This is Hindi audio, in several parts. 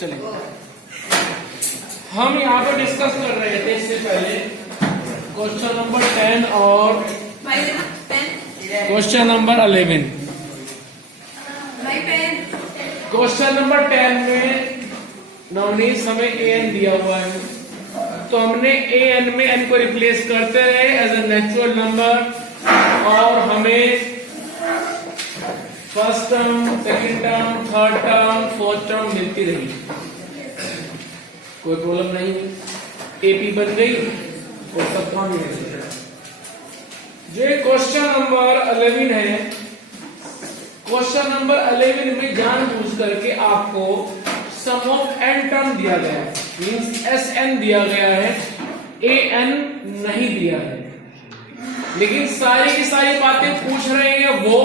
चलिए हम यहाँ पे डिस्कस कर रहे थे इससे पहले क्वेश्चन नंबर 10 और क्वेश्चन नंबर 11। क्वेश्चन नंबर 10 में नवनीत हमें an दिया हुआ है, तो हमने an में n को रिप्लेस करते रहे एज ए नेचुरल नंबर और हमें first term, second term, third term, fourth term मिलती रही, कोई प्रॉब्लम नहीं, एपी बन गई और सब काम मिल गया। जो क्वेश्चन नंबर 11 है, क्वेश्चन नंबर 11 में जानबूझ करके आपको सम ऑफ n टर्म दिया गया है, मींस Sn दिया गया है, An नहीं दिया है, लेकिन सारी की सारी बातें पूछ रहे हैं वो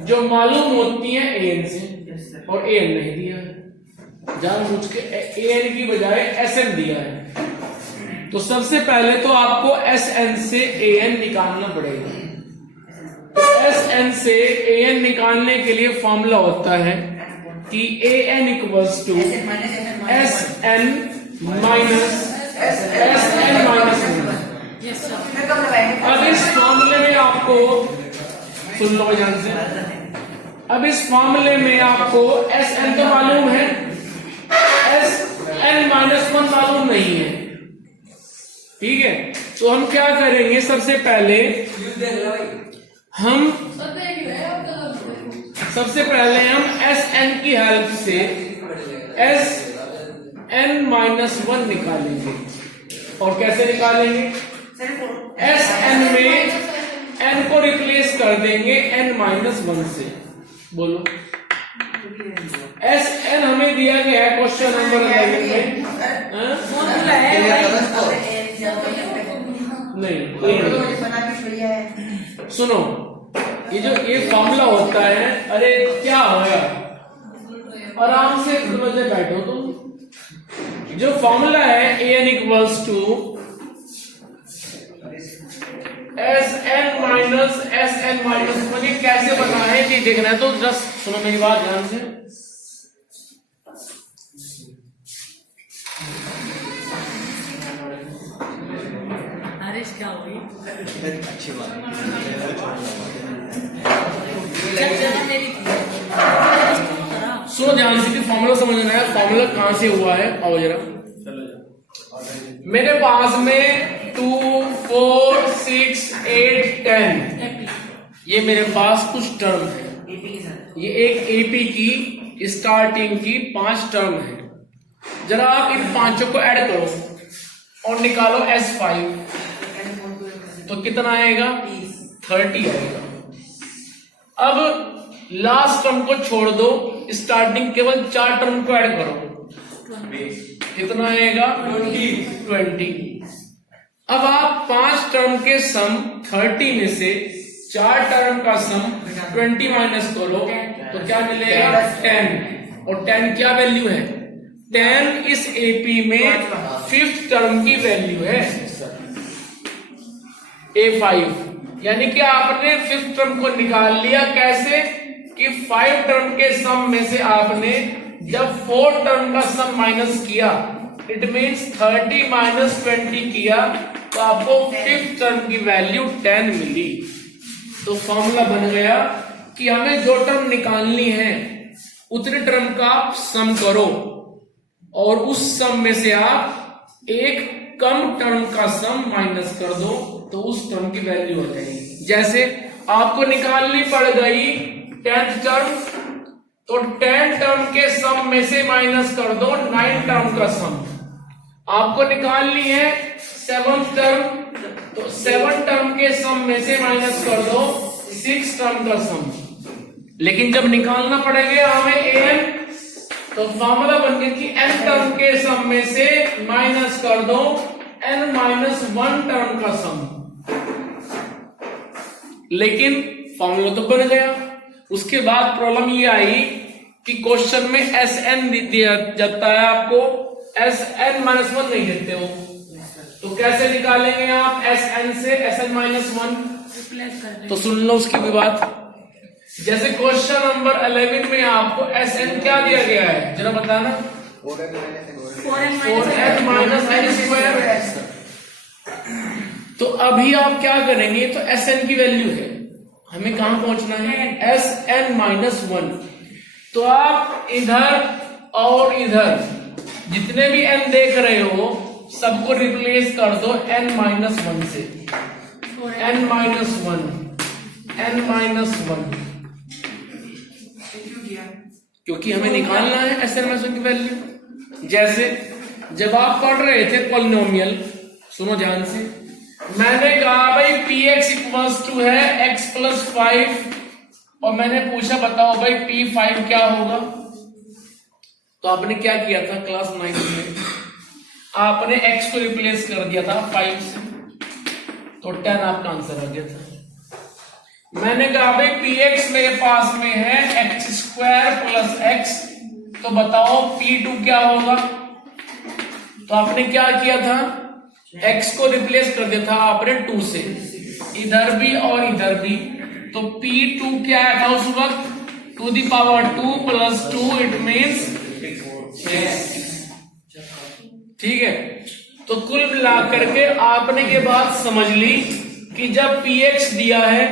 जो मालूम होती हैं an से, और an नहीं दिया है, जानबूझ के an की बजाय Sn दिया है। तो सबसे पहले तो आपको Sn से an निकालना पड़ेगा। तो Sn से an निकालने के लिए फॉर्मूला होता है कि an equals to Sn minus Sn minus 1। अब इस फॉर्मूले में आपको सुन लो ध्यान से, अब इस फॉर्मूले में आपको Sn तो मालूम है, Sn माइनस 1 मालूम नहीं है, ठीक है। तो हम क्या करेंगे, सबसे पहले हम Sn की हेल्प से Sn माइनस 1 निकालेंगे। और कैसे निकालेंगे, Sn में n को रिप्लेस कर देंगे n माइनस 1 से। बोलो, Sn हमें दिया गया है क्वेश्चन नंबर 11 में, नहीं, सुनो, ये फॉर्मूला होता है, अरे क्या होगा, आराम से समझे बैठो तुम। जो फॉर्मूला है an equals to Sn minus Sn minus 1, ये कैसे बना है ये देखना है, तो जस्ट सुनो मेरी बात ध्यान से। क्या हुई? अच्छी बात सुनो ध्यान से, फॉर्मूला समझना है, फॉर्मूला कहां से हुआ है। आओ जरा, मेरे पास में 2, 4, 6, 8, 10 ये मेरे पास कुछ टर्म है, ये एक एपी की स्टार्टिंग की 5 टर्म है। जरा आप इन पांचों को ऐड करो और निकालो S5, तो कितना आएगा, 30 आएगा। अब लास्ट टर्म को छोड़ दो, स्टार्टिंग केवल 4 टर्म को ऐड करो, कितना आएगा, 20। अब आप 5 टर्म के सम 30 में से 4 टर्म का सम 20 माइनस करो, तो क्या मिलेगा, 10। और 10 क्या वैल्यू है, 10 इस एपी में 5th टर्म की वैल्यू है, A5। यानी कि आपने 5th टर्म को निकाल लिया। कैसे कि 5 टर्म के सम में से आपने जब 4 टर्म का सम माइनस किया, इट मींस 30 माइनस 20 किया, तो आपको 5th टर्म की वैल्यू 10 मिली। तो फॉर्मूला बन गया कि हमें जो टर्म निकालनी है उतने टर्म का आप सम करो और उस सम में से आप एक कम टर्म का सम माइनस कर दो, तो उस टर्म की वैल्यू हो जाएगी। जैसे आपको निकालनी पड़ गई 10th टर्म, तो 10 टर्म के सम में से माइनस कर दो 9 टर्म का सम। आपको निकालनी है 7th टर्म, तो 7 टर्म के सम में से माइनस कर दो 6 टर्म का सम। लेकिन जब निकालना पड़ेगा हमें an, तो फॉर्मूला बन गया कि n टर्म के सम में से माइनस कर दो n माइनस 1 टर्म का सम। लेकिन फॉर्मूला तो बन गया। उसके बाद प्रॉब्लम ये आई कि क्वेश्चन में Sn दिया जाता है, आपको Sn माइनस 1 नहीं देते हो, तो कैसे निकालेंगे आप Sn से Sn माइनस 1? तो सुन लो उसकी भी बात। जैसे क्वेश्चन नंबर 11 में आपको Sn क्या दिया गया है, जरा बताना। 4n minus n square. तो अभी आप क्या करेंगे, तो Sn की वैल्यू है, हमें कहां पहुंचना है, Sn माइनस 1। तो आप इधर और इधर जितने भी n देख रहे हो सबको रिप्लेस कर दो n माइनस 1 से, n माइनस 1, n माइनस 1, क्योंकि हमें निकालना है Sn माइनस 1 की वैल्यू। जैसे जब आप पढ़ रहे थे पॉलिनोमियल, सुनो ध्यान से, मैंने कहा भाई px इक्वल्स टू है x प्लस 5 और मैंने पूछा बताओ भाई p5 क्या होगा। तो आपने क्या किया था क्लास 9 में, आपने x को रिप्लेस कर दिया था 5 से, तो 10 आपका आंसर आ गया था। मैंने कहा भाई px मेरे पास में है x स्क्वायर प्लस x, तो बताओ p2 क्या होगा। तो आपने क्या किया था, x को रिप्लेस कर दिया था आपने 2 से, इधर भी और इधर भी। तो p2 क्या आया था उस वक्त, to the power 2 plus 2, it means 6। ठीक है, तो कुल मिलाकर के आपने ये बात समझ ली कि जब px दिया है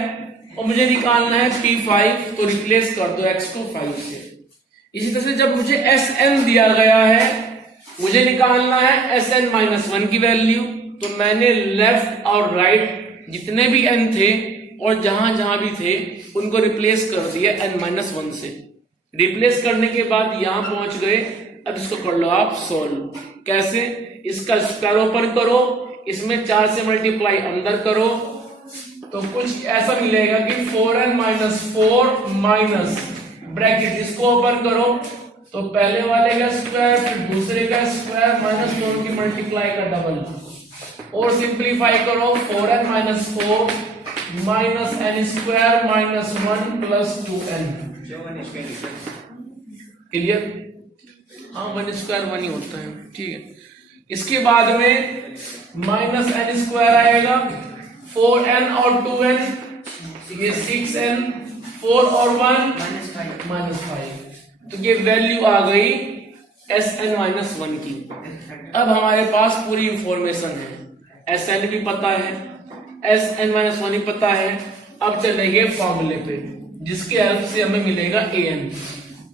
और मुझे निकालना है p5, तो रिप्लेस कर दो x को 5 से। इसी तरह से जब मुझे Sn दिया गया है, मुझे निकालना है Sn माइनस 1 की वैल्यू, तो मैंने लेफ्ट और राइट जितने भी n थे और जहां जहां भी थे उनको रिप्लेस कर दिया n माइनस 1 से। रिप्लेस करने के बाद यहां पहुंच गए। अब इसको कर लो आप सोल्व। कैसे, इसका स्क्वायर ओपन करो, इसमें 4 से मल्टीप्लाई अंदर करो, तो कुछ ऐसा मिलेगा कि 4n माइनस 4 माइनस ब्रैकेट, इसको ओपन करो तो पहले वाले का स्क्वायर फिर दूसरे का स्क्वायर माइनस दोनों की मल्टीप्लाई का डबल, और सिंप्लीफाई करो 4n minus 4 minus n square minus 1 plus 2n। Clear, हाँ 1 स्क्वायर 1 ही होता है। ठीक है, इसके बाद में माइनस n स्क्वायर आएगा, 4n और 2n, ये 6n, 4 और 1 माइनस 5। तो ये वैल्यू आ गई Sn माइनस 1 की। अब हमारे पास पूरी इंफॉर्मेशन है, Sn भी पता है, Sn माइनस 1 भी पता है। अब चलेंगे फॉर्मूले पे, जिसके हेल्प से हमें मिलेगा An।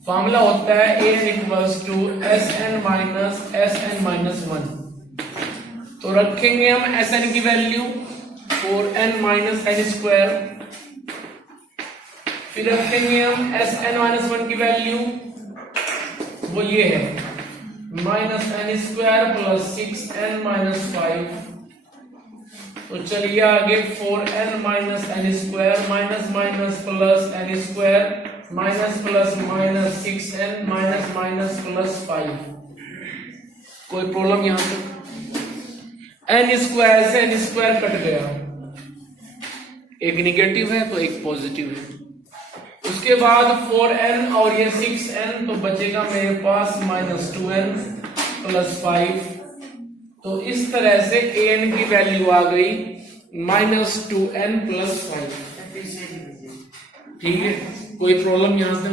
फॉर्मूला होता है An equals to Sn minus 1। तो रखेंगे हम Sn की value 4n minus n square, फिर रखेंगे हम Sn माइनस 1 की वैल्यू, वो ये है minus n square plus 6n minus 5। तो चलिए आगे 4n minus n square minus minus plus n square minus plus minus 6n minus minus plus 5। कोई प्रॉब्लम यहां तक? n स्क्वायर से n स्क्वायर कट गया, एक निगेटिव है तो एक पॉजिटिव है। उसके बाद 4n और ये 6n, तो बचेगा मेरे पास माइनस 2n प्लस 5। तो इस तरह से an की वैल्यू आ गई माइनस 2n प्लस 5। ठीक है, कोई प्रॉब्लम यहां से?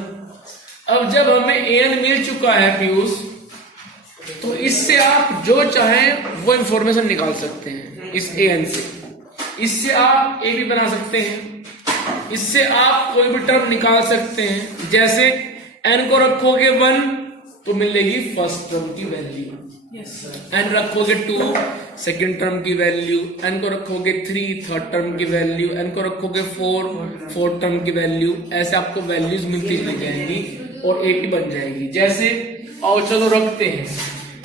अब जब हमें an मिल चुका है पीयूष, तो इससे आप जो चाहें वो इंफॉर्मेशन निकाल सकते हैं इस an से। इससे आप a भी बना सकते हैं, इससे आप कोई भी टर्म निकाल सकते हैं। जैसे n को रखोगे 1 तो मिलेगी फर्स्ट टर्म की वैल्यू, n रखोगे 2 सेकंड टर्म की वैल्यू, n को रखोगे 3 थर्ड टर्म की वैल्यू, n को रखोगे 4 फोर्थ टर्म की वैल्यू। ऐसे आपको वैल्यूज मिलती चली जाएंगी और a भी बन जाएगी। जैसे और चलो रखते हैं,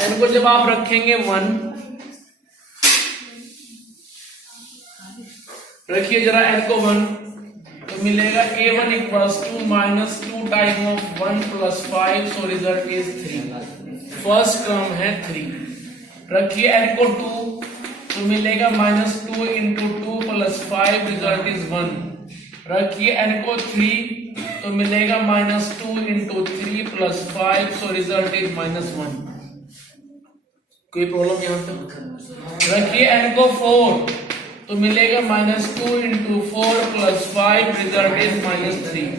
n को जब आप रखेंगे 1, रखिए जरा n को 1, तो मिलेगा a1 equals to minus 2 time of 1 plus 5, so result is 3। First term है 3। रखिए n को 2, तो मिलेगा minus 2 into 2 plus 5, result is 1। रखिए n को 3, तो मिलेगा minus 2 into 3 plus 5, so result is minus 1। कोई प्रॉब्लम यहां तक? रखिए n को 4, तो मिलेगा minus 2 into 4 plus 5, result is minus 3।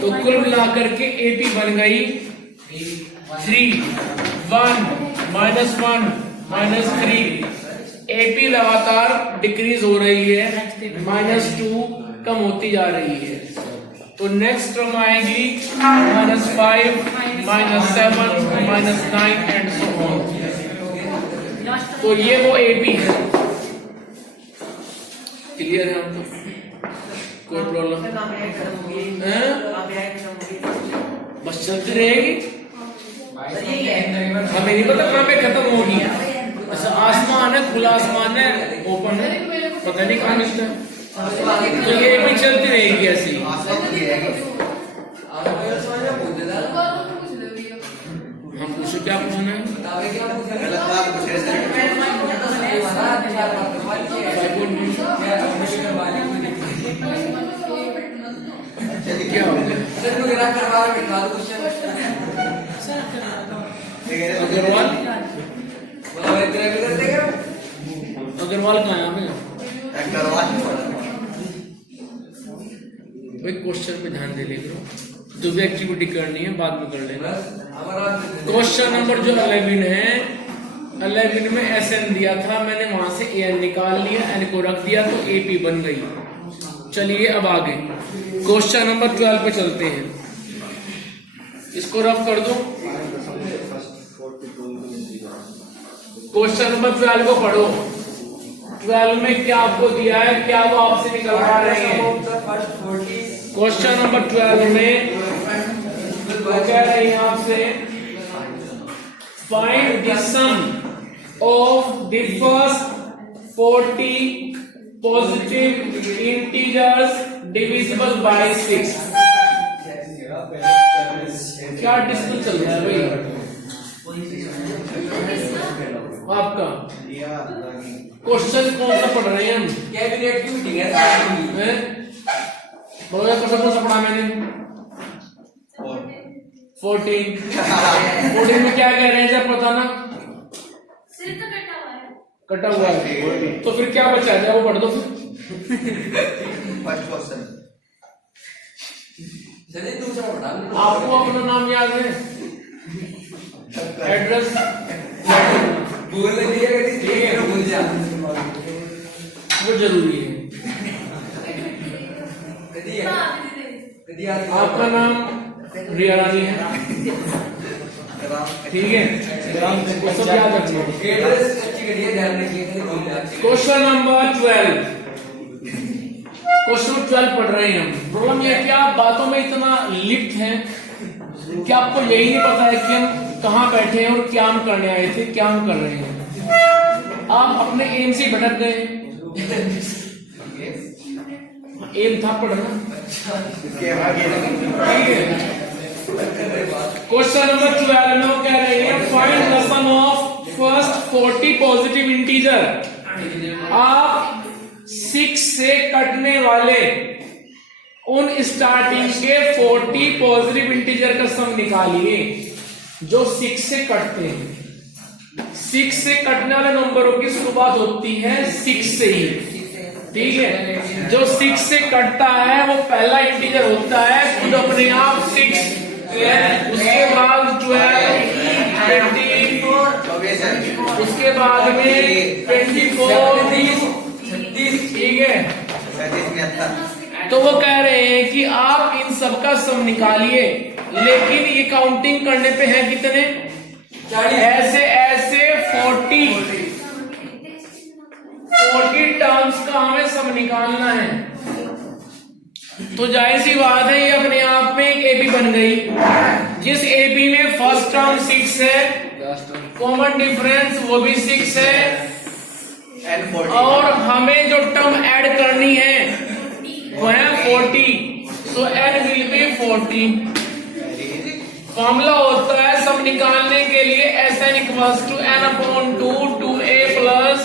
तो कुल मिलाकर के AP बन गई 3 1 -1 -3 AP लगातार डिक्रीज हो रही है, -2 कम होती जा रही है। तो नेक्स्ट टर्म आएगी -5 -7 -9 एंड सो ऑन। तो ये वो AP है। क्लियर है आपको? कोई प्रॉब्लम है? बस चलती रहेगी, हमें नहीं पता कहाँ पे खत्म होगी। अच्छा आसमान है, खुला आसमान है, ओपन है, पता नहीं कहाँ मिलता है। तो ये भी चलती रहेगी ऐसे ही। हम पूछो क्या पूछना है? क्या हो गया? अग्रवाल अग्रवाल कहाँ है? भाई क्वेश्चन पे ध्यान दे लेगा, जो भी एक्टिविटी करनी है बाद में कर लेना। क्वेश्चन नंबर जो 11 है, 11 में SN दिया था, मैंने वहां से AN निकाल लिया, N को रख दिया तो AP बन गई। चलिए अब आगे क्वेश्चन नंबर 12 पे चलते हैं। इसको रफ कर दो। क्वेश्चन नंबर 12 को पढ़ो। 12 में क्या आपको दिया है, क्या वो आपसे निकलवा रहे हैं? क्वेश्चन नंबर 12 में वो कह रहे हैं आपसे, find the sum of the first 40 positive integers divisible by 6। क्या डिस्कस चल रहा है भाई आपका? क्वेश्चन कौन सा पढ़ रहे हैं हम? कैबिनेट की मीटिंग है। बोलो क्वेश्चन कौन सा पढ़ा मैंने? 14 में क्या कह रहे हैं जब पता ना? सिर्फ कटा हुआ है। तो फिर क्या बचा है, वो पढ़ दो फिर। फर्स्ट क्वेश्चन आपको अपना नाम याद है, एड्रेस भूल जा, वो जरूरी है। आपका नाम रिया रानी है, ठीक है? सब याद रखना। क्वेश्चन नंबर 12, क्वेश्चन 12 पढ़ रहे हैं हम। प्रॉब्लम यह है कि आप बातों में इतना लिप्त हैं कि आपको यही नहीं पता है कि हम कहाँ बैठे हैं और क्या हम करने आए थे, क्या हम कर रहे हैं। आप अपने एम से भटक गए। एम था पढ़ना, ठीक है? क्वेश्चन नंबर 12 में वो कह रहे हैं, find the sum of first 40 positive integer. आप 6 से कटने वाले उन स्टार्टिंग के 40 पॉजिटिव इंटीजर का सम निकालिए जो 6 से कटते हैं। 6 से कटने वाले नंबरों की शुरुआत होती है 6 से ही, ठीक है? जो 6 से कटता है वो पहला इंटीजर होता है खुद अपने आप 6, उसके बाद 12, 20, उसके बाद में 24, ठीक है? तो वो कह रहे हैं कि आप इन सब का सम निकालिए, लेकिन ये काउंटिंग करने पे है कितने? ऐसे ऐसे 40 टर्म्स का हमें सम निकालना है। तो जाहिर सी बात है ये अपने आप में एक एपी बन गई। जिस एपी में फर्स्ट टर्म 6 है, कॉमन डिफरेंस वो भी 6 है, और हमें जो टर्म ऐड करनी है वो है 40, सो n विल बी 40। फॉर्मूला होता है सब निकालने के लिए Sn equals to n/2 2a plus,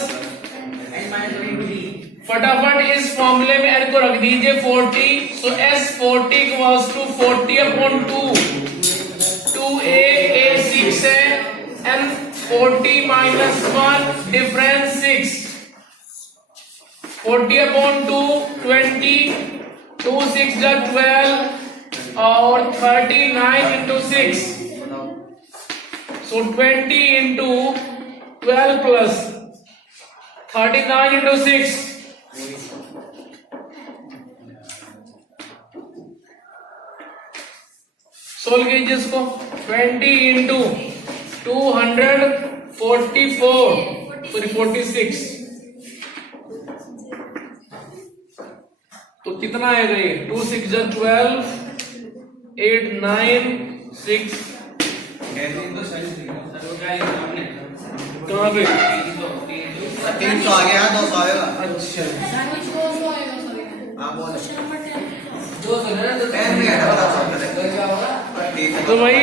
फटाफट इस फॉर्मूले में n को रख दीजिए 40, सो S40 equals to 40/2, 2a, a 6 है, n 40 माइनस 1 डिफरेंस 6, 40/2 20, 2 6 12 और 39 into 6 So 20 into 12 plus 39 into 6. Solve कीजिए इसको। 20 into 244 सॉरी 46। तो कितना आएगा ये? 2 6 12 8 9 6। कहाँ पे? 300 आ गया, 200 आएगा। अच्छा हाँ बोल। तो भाई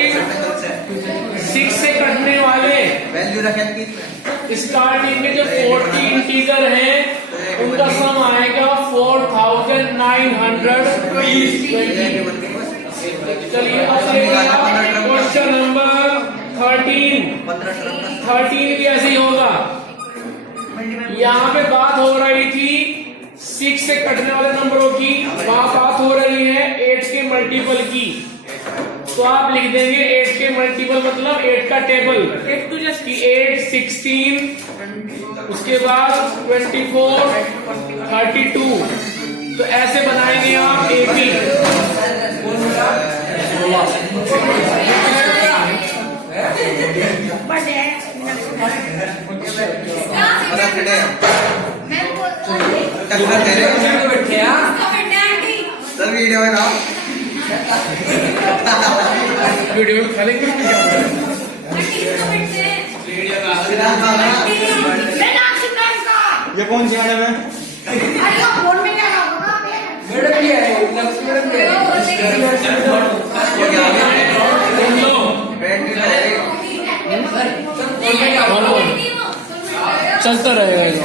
6 से कटने वाले वैल्यू रखें स्टार्टिंग में जो 40 इंटीजर हैं उनका सम आएगा 4920। चलिए अब क्वेश्चन नंबर 13 भी ऐसे ही होगा। यहाँ पे बात हो रही थी 6 से कटने वाले नंबरों की, वहां बात हो रही है 8 के मल्टीपल की। तो आप लिख देंगे 8 के मल्टीपल मतलब 8 का टेबल, 8 16, उसके बाद 24 32। तो ऐसे बनाएंगे आप एक ही। वीडियो में वीडियो में खाली ये कौन सी मैडम है? चलता रहेगा।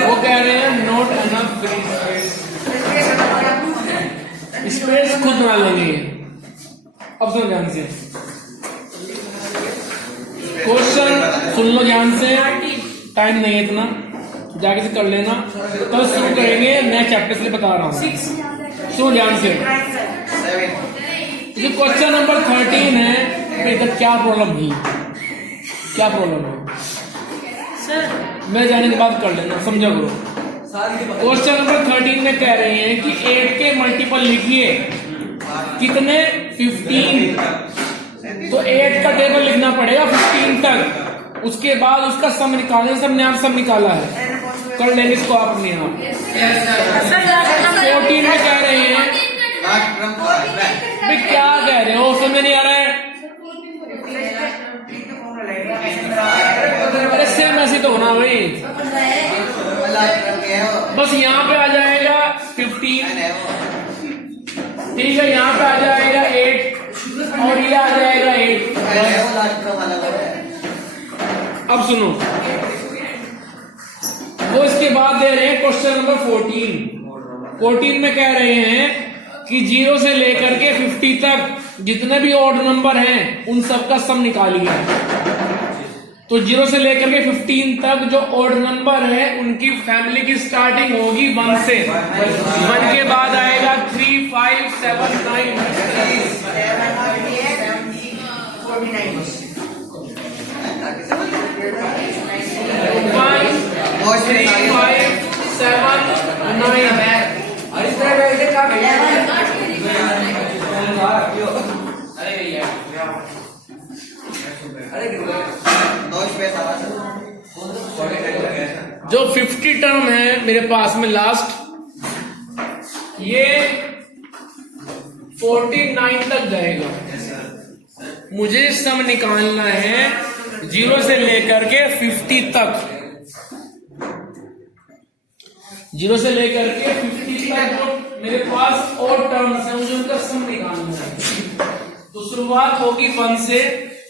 वो कह रहे हैं नॉट एनफ फ्री स्पेस खुद बना लेंगे। अब सुनो ध्यान से क्वेश्चन, सुन लो ध्यान से, टाइम नहीं है इतना, जाके से कर लेना। कल शुरू करेंगे नए चैप्टर से, बता रहा हूँ। सुनो ध्यान से, जो क्वेश्चन नंबर 13 है इधर क्या प्रॉब्लम हुई, क्या प्रॉब्लम है सर, मैं जाने के बाद कर लेना, समझा करो। क्वेश्चन नंबर 13 में कह रहे हैं कि 8 के मल्टीपल लिखिए, कितने? 15। तो 8 का टेबल लिखना पड़ेगा 15 तक, उसके बाद उसका सम निकालना। सबने आप सम निकाला है, कर लेंगे इसको आप अपने यहाँ। 14 में कह रहे हैं, भाई क्या कह रहे हो, समझ नहीं आ रहा है? अरे सेम ऐसे तो होना भाई, बस यहाँ पे आ जाएगा 15, ठीक है, यहाँ पे आ जाएगा 8 और ये आ जाएगा 8। अब सुनो, वो इसके बाद दे रहे हैं क्वेश्चन नंबर 14 में कह रहे हैं कि 0 से लेकर के 50 तक जितने भी ऑड नंबर हैं उन सबका सम निकालिए। तो 0 से लेकर के 15 तक जो ऑड नंबर है उनकी फैमिली की स्टार्टिंग होगी 1 से। 1 के बाद आएगा 3 5 7 9 1 3 5 7 9। जो 50 टर्म है मेरे पास में लास्ट, ये 49 तक जाएगा। मुझे सम निकालना है 0 से लेकर के 50 तक, 0 से लेकर के 50 तक जो मेरे पास और टर्म्स है मुझे उनका सम निकालना है। तो शुरुआत होगी 1 से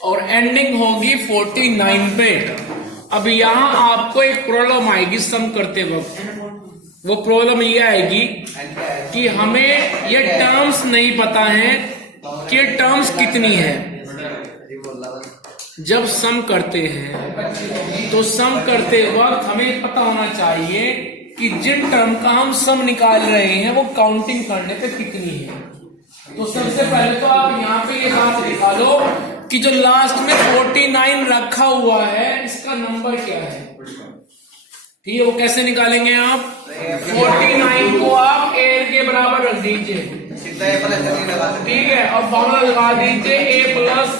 और एंडिंग होगी 49 पे। अब यहाँ आपको एक प्रॉब्लम आएगी सम करते वक्त। वो प्रॉब्लम ये आएगी कि हमें ये टर्म्स नहीं पता है कि ये टर्म्स कितनी है। जब सम करते हैं तो सम करते वक्त हमें पता होना चाहिए कि जिन टर्म का हम सम निकाल रहे हैं वो काउंटिंग करने पे कितनी है। तो सबसे पहले तो आप यहाँ पे ये बात निकालो कि जो लास्ट में 49 रखा हुआ है इसका नंबर क्या है। ठीक है, वो कैसे निकालेंगे आप? 49 को आप a के बराबर रख दीजिए, ठीक है, और फॉर्मूला लगा दीजिए a प्लस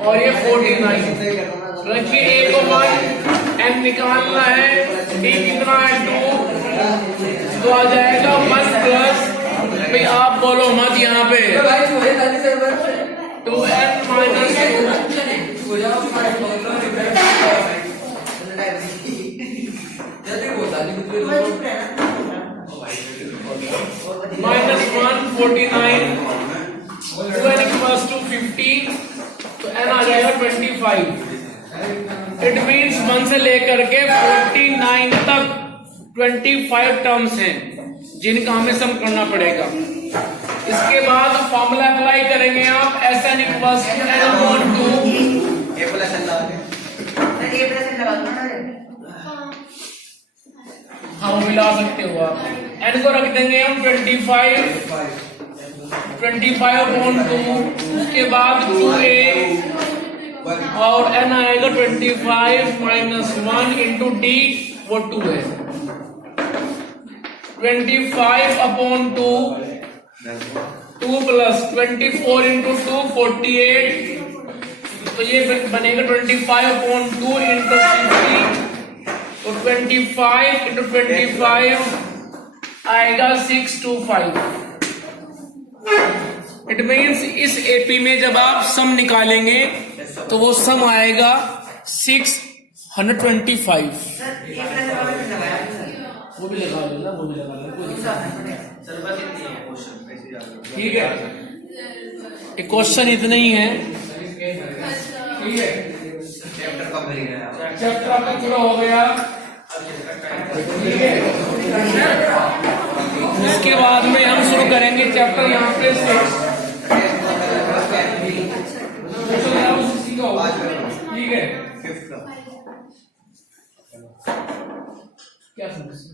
और ये 49 रखिए। a को 1 n निकालना है, d कितना है 2, तो आ जाएगा 1 प्लस, भाई आप बोलो मत यहाँ पे 2n minus -149 2n equals to 50, तो n आ जाएगा 25। इट मीन्स 1 से लेकर के 49 तक 25 टर्म्स हैं जिनका हमें सम करना पड़ेगा। इसके बाद फॉर्मूला अप्लाई करेंगे आप, Sn equals to n upon 2 a plus n लगा दे। हाँ वो मिला सकते हो आप। n को रख देंगे हम 25 अपॉन 2, उसके बाद 2a और n आएगा 25 माइनस 1 इंटू d, वो 2 है। 25 अपॉन 2 प्लस 24 इंटू 2 48, तो ये बनेगा 25 अपॉन 2 इंटू 50, तो 25 इंटू 25 आएगा 625। इट मीन्स इस एपी में जब आप सम निकालेंगे तो वो सम आएगा 625। वो भी लगा लेना, वो भी लगा लेना, ठीक है। एक क्वेश्चन इतने ही है, ठीक है। चैप्टर आपका पूरा हो गया, ठीक है। उसके बाद में हम शुरू करेंगे चैप्टर यहाँ पे 6, ठीक है। क्या समस्या